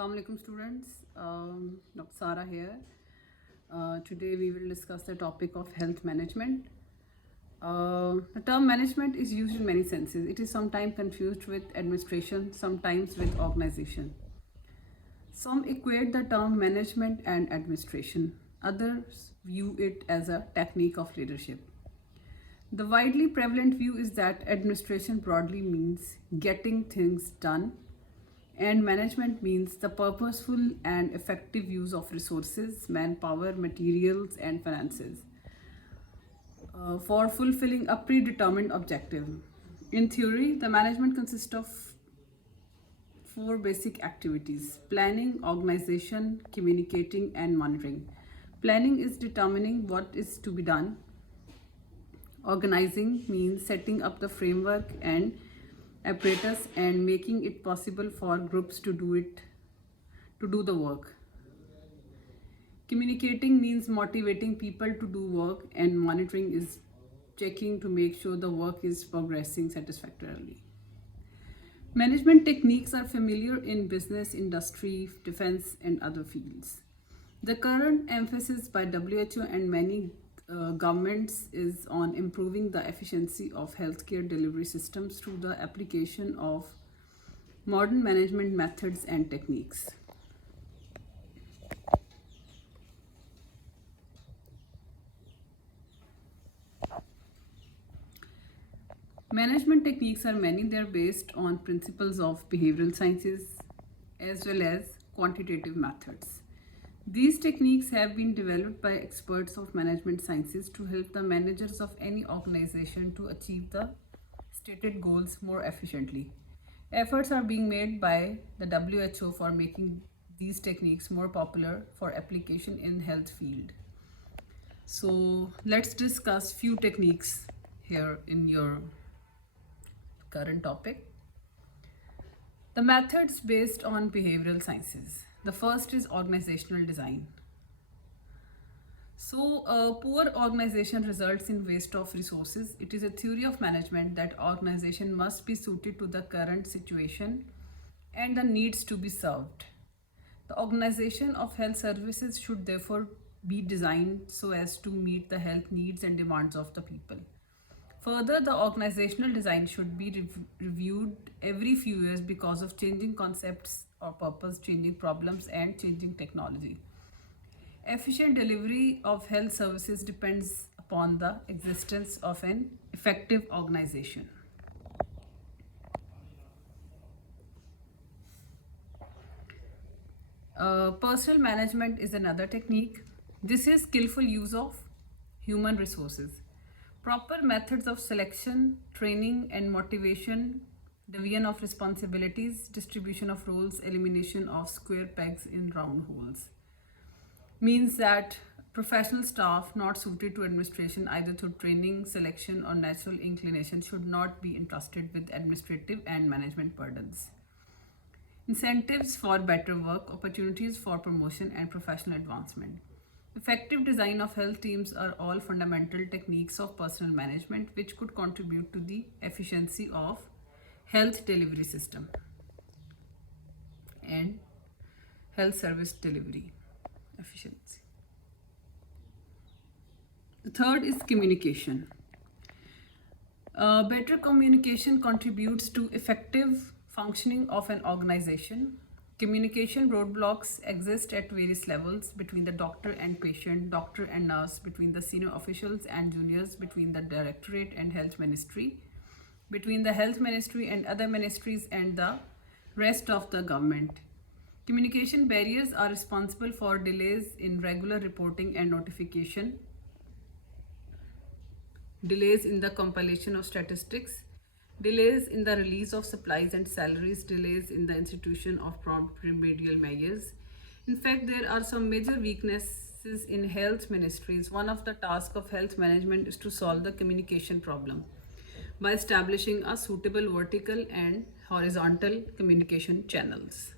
Assalamu alaikum students, Dr. Sara here. Today we will discuss the topic of health management. The term management is used in many senses. It is sometimes confused with administration, sometimes with organization. Some equate the term management and administration. Others view it as a technique of leadership. The widely prevalent view is that administration broadly means getting things done, and management means the purposeful and effective use of resources, manpower, materials, and finances for fulfilling a predetermined objective. In theory, the management consists of four basic activities: planning, organization, communicating, and monitoring. Planning is determining what is to be done. Organizing means setting up the framework and apparatus and making it possible for groups to do the work. Communicating means motivating people to do work, and monitoring is checking to make sure the work is progressing satisfactorily. Management techniques are familiar in business, industry, defense, and other fields. The current emphasis by WHO and many governments is on improving the efficiency of healthcare delivery systems through the application of modern management methods and techniques. Management techniques are many. They are based on principles of behavioral sciences as well as quantitative methods. These techniques have been developed by experts of management sciences to help the managers of any organization to achieve the stated goals more efficiently. Efforts are being made by the WHO for making these techniques more popular for application in health field. So let's discuss few techniques here in your current topic. The methods based on behavioral sciences. The first is organizational design. So, poor organization results in waste of resources. It is a theory of management that organization must be suited to the current situation and the needs to be served. The organization of health services should therefore be designed so as to meet the health needs and demands of the people. Further, the organizational design should be reviewed every few years because of changing concepts or purpose, changing problems, and changing technology. Efficient delivery of health services depends upon the existence of an effective organization. Personal management is another technique. This is skillful use of human resources. Proper methods of selection, training, and motivation, division of responsibilities, distribution of roles, elimination of square pegs in round holes means that professional staff not suited to administration either through training, selection, or natural inclination should not be entrusted with administrative and management burdens. Incentives for better work, opportunities for promotion, and professional advancement. Effective design of health teams are all fundamental techniques of personal management which could contribute to the efficiency of health delivery system and health service delivery efficiency. The third is communication. Better communication contributes to effective functioning of an organization. Communication roadblocks exist at various levels between the doctor and patient, doctor and nurse, between the senior officials and juniors, between the directorate and health ministry, between the health ministry and other ministries and the rest of the government. Communication barriers are responsible for delays in regular reporting and notification, delays in the compilation of statistics, delays in the release of supplies and salaries, delays in the institution of prompt remedial measures. In fact, there are some major weaknesses in health ministries. One of the tasks of health management is to solve the communication problem by establishing a suitable vertical and horizontal communication channels.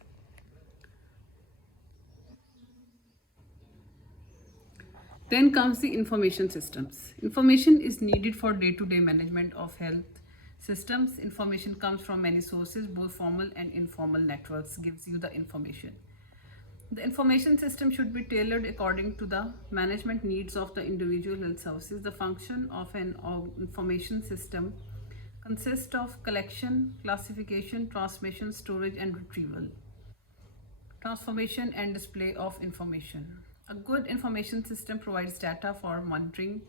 Then comes the information systems. Information is needed for day-to-day management of health systems. Information comes from many sources, both formal and informal networks gives you the information. The information system should be tailored according to the management needs of the individual health services. The function of an information system consists of collection, classification, transmission, storage, and retrieval, transformation, and display of information. A good information system provides data for monitoring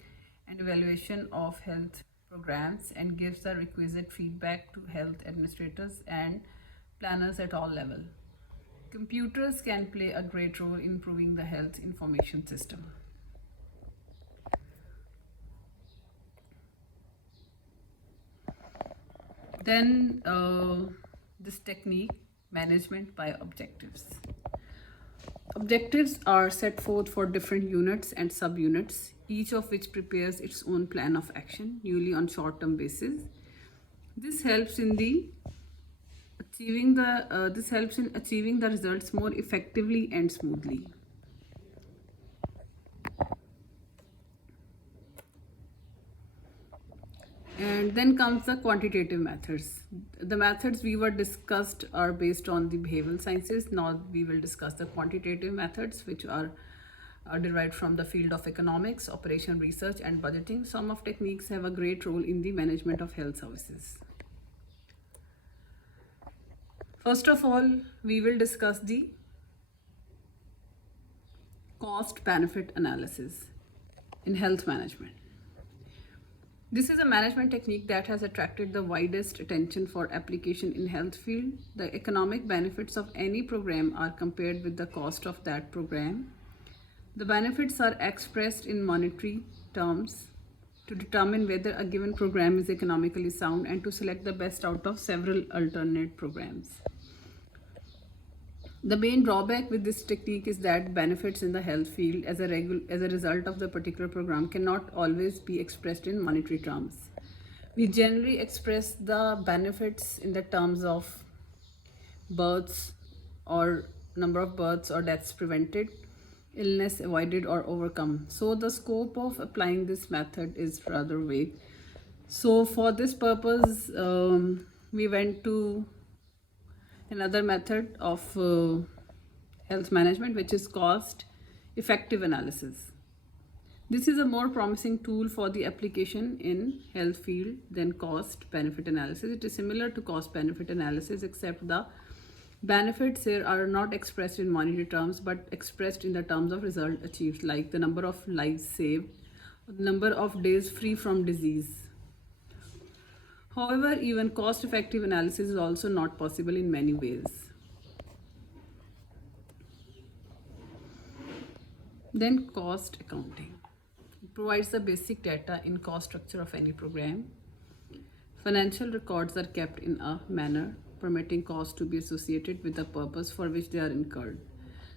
and evaluation of health programs and gives the requisite feedback to health administrators and planners at all levels. Computers can play a great role in improving the health information system. Then this technique, management by objectives. Objectives are set forth for different units and subunits, each of which prepares its own plan of action, usually on short-term basis. This helps in achieving the results more effectively and smoothly. And then comes the quantitative methods. The methods we were discussed are based on the behavioral sciences. Now we will discuss the quantitative methods, which are derived from the field of economics, operation research, and budgeting. Some of techniques have a great role in the management of health services. First of all, we will discuss the cost benefit analysis in health management. This is a management technique that has attracted the widest attention for application in health field. The economic benefits of any program are compared with the cost of that program. The benefits are expressed in monetary terms to determine whether a given program is economically sound and to select the best out of several alternate programs. The main drawback with this technique is that benefits in the health field as a result of the particular program cannot always be expressed in monetary terms. We generally express the benefits in the terms of births or number of births or deaths prevented, illness avoided or overcome. So the scope of applying this method is rather vague. So for this purpose, we went to another method of health management, which is cost effective analysis. This is a more promising tool for the application in health field than cost benefit analysis. It is similar to cost benefit analysis, except the benefits here are not expressed in monetary terms but expressed in the terms of result achieved, like the number of lives saved, the number of days free from disease. However, even cost-effective analysis is also not possible in many ways. Then cost accounting. It provides the basic data in cost structure of any program. Financial records are kept in a manner permitting costs to be associated with the purpose for which they are incurred.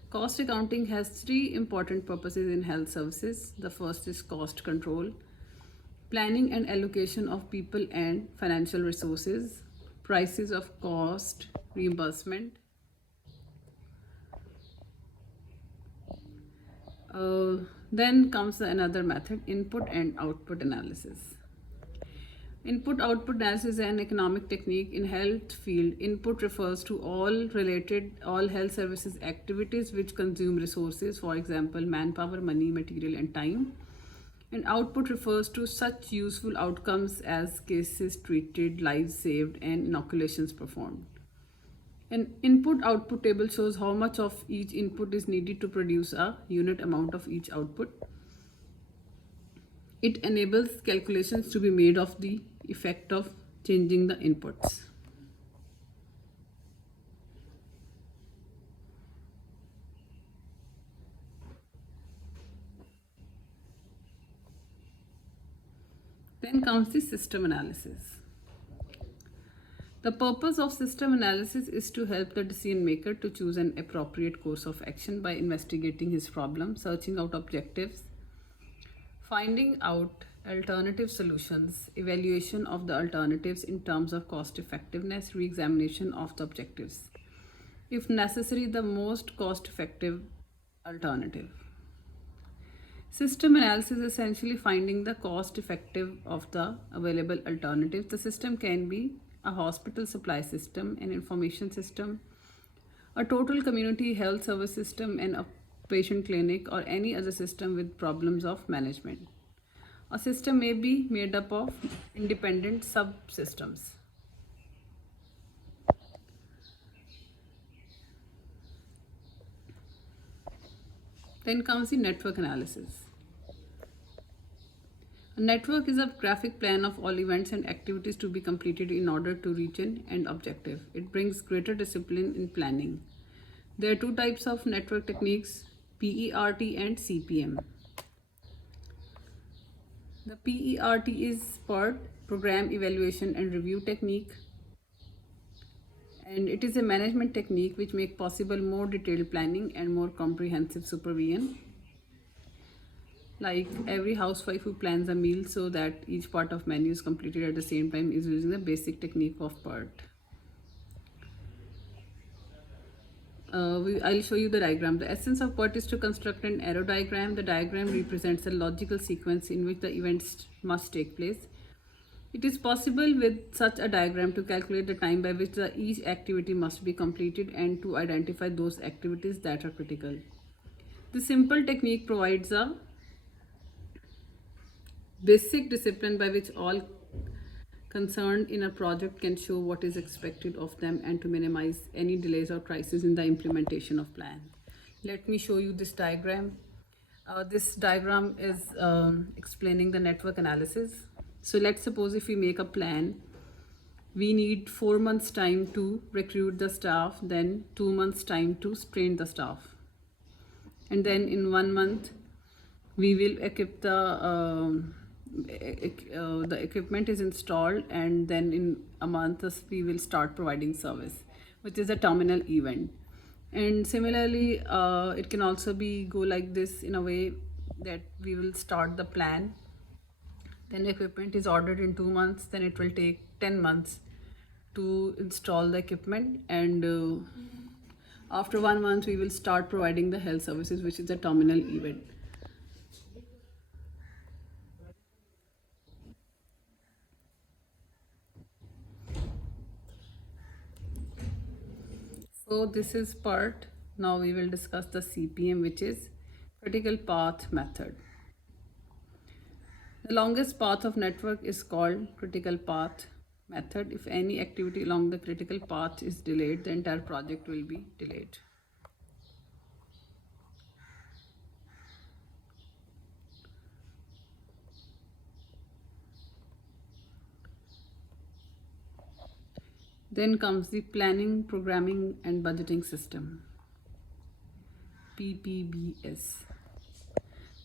Cost accounting has three important purposes in health services. The first is cost control, planning and allocation of people and financial resources, prices of cost, reimbursement. Then comes another method, input and output analysis. Input-output analysis is an economic technique in health field. Input refers to all health services activities which consume resources, for example, manpower, money, material, and time. And output refers to such useful outcomes as cases treated, lives saved, and inoculations performed. An input-output table shows how much of each input is needed to produce a unit amount of each output. It enables calculations to be made of the effect of changing the inputs. Then comes the system analysis. The purpose of system analysis is to help the decision maker to choose an appropriate course of action by investigating his problem, searching out objectives, finding out alternative solutions, evaluation of the alternatives in terms of cost effectiveness, re-examination of the objectives. If necessary, the most cost effective alternative. System analysis is essentially finding the cost effective of the available alternatives. The system can be a hospital supply system, an information system, A total community health service system and a patient clinic or any other system with problems of management. A system may be made up of independent subsystems. Then comes the network analysis. A network is a graphic plan of all events and activities to be completed in order to reach an end objective. It brings greater discipline in planning. There are two types of network techniques, PERT and CPM. The PERT is PERT, Program Evaluation and Review Technique, and it is a management technique which makes possible more detailed planning and more comprehensive supervision. Like every housewife who plans a meal so that each part of menu is completed at the same time is using the basic technique of PERT. I'll show you the diagram. The essence of PERT is to construct an arrow diagram. The diagram represents a logical sequence in which the events must take place. It is possible with such a diagram to calculate the time by which each activity must be completed and to identify those activities that are critical. The simple technique provides a basic discipline by which all concerned in a project can show what is expected of them and to minimize any delays or crises in the implementation of plan. Let me show you this diagram. This diagram is explaining the network analysis. So let's suppose if we make a plan, we need 4 months time to recruit the staff, then 2 months time to train the staff. And then in 1 month, we will equip the equipment is installed, and then in a month we will start providing service, which is a terminal event. And similarly, it can also be go like this in a way that we will start the plan, then equipment is ordered in 2 months, then it will take 10 months to install the equipment, and after 1 month we will start providing the health services, which is a terminal event. So this is PERT. Now we will discuss the CPM, which is critical path method. The longest path of network is called critical path method. If any activity along the critical path is delayed, the entire project will be delayed. Then comes the planning, programming and budgeting system, PPBS.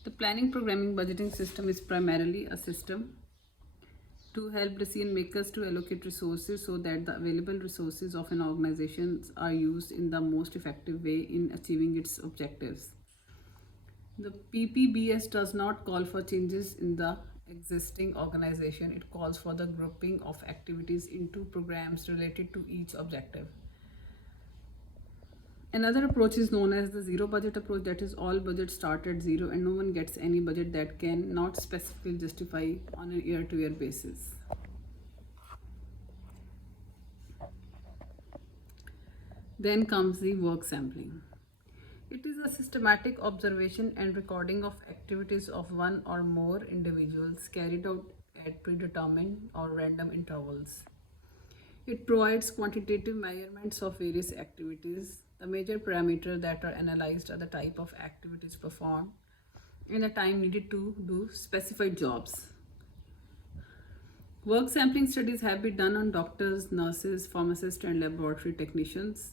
The planning, programming, budgeting system is primarily a system to help decision makers to allocate resources so that the available resources of an organization are used in the most effective way in achieving its objectives. The PPBS does not call for changes in the existing organization. It calls for the grouping of activities into programs related to each objective. Another approach is known as the zero budget approach, that is all budgets start at zero and no one gets any budget that can not specifically justify on a year-to-year basis. Then comes the work sampling. It is a systematic observation and recording of activities of one or more individuals carried out at predetermined or random intervals. It provides quantitative measurements of various activities. The major parameters that are analyzed are the type of activities performed and the time needed to do specified jobs. Work sampling studies have been done on doctors, nurses, pharmacists, and laboratory technicians.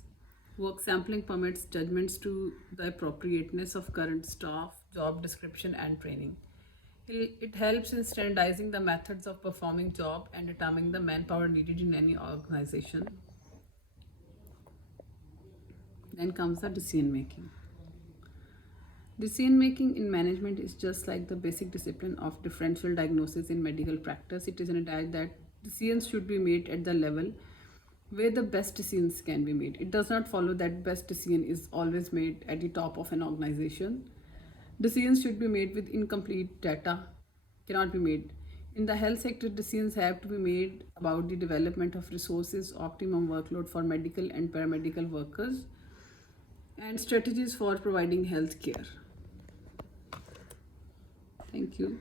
Work sampling permits judgments to the appropriateness of current staff, job description, and training. It helps in standardizing the methods of performing job and determining the manpower needed in any organization. Then comes the decision making. Decision making in management is just like the basic discipline of differential diagnosis in medical practice. It is an idea that decisions should be made at the level where the best decisions can be made. It does not follow that best decision is always made at the top of an organization. Decisions should be made with incomplete data, cannot be made. In the health sector, decisions have to be made about the development of resources, optimum workload for medical and paramedical workers, and strategies for providing health care. Thank you.